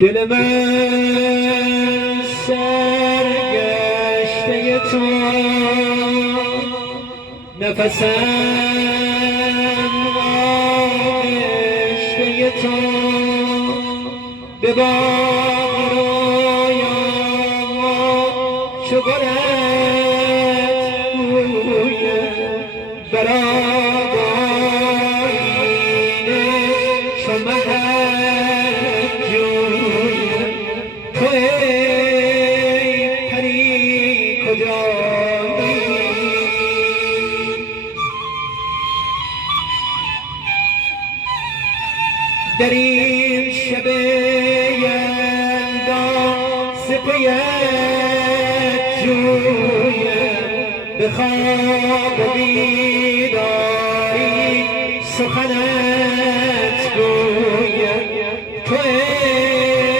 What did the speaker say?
دل من سرگشته تو، نفسم آغشته تو، به باغ رویام چو گلت بویم بر آبادینه چو مهر جویم. تو ای پری کجایی؟ در این شب یلدا ز پیت جویم، به خواب و بیداری سخنت گویم.